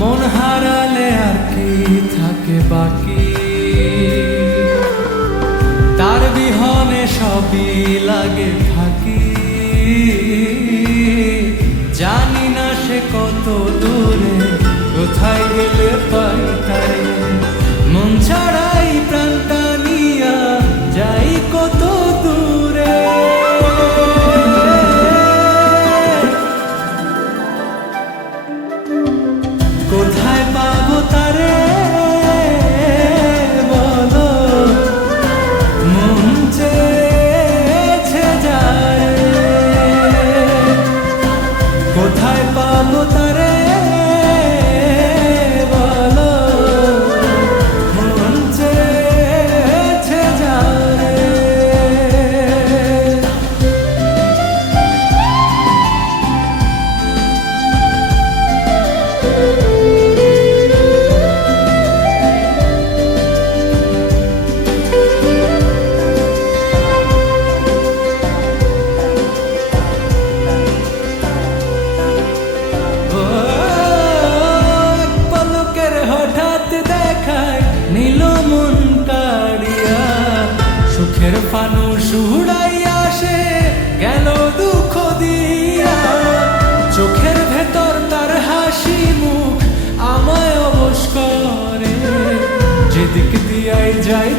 মন হারালে আর কি থাকে বাকি, তার বিহনে সবই লাগে ফাঁকি। জানি না সে কত দূরে, কোথায় গেলে পাই তাই। মন ছাড়াই প্রাণটা নিয়া যাই কত দূরে। কোথায় পাবো তারে বলো, মন চেয়েছে যারে। কোথায় পাবো তারে বলো, মন চেয়েছে যারে। সুখের ফানুস উড়াইয়া সে গেল দুঃখ দিয়া, চোখের ভেতর তার হাসি মুখ আমায় অবশ করে। যেদিক দিয়াই যাই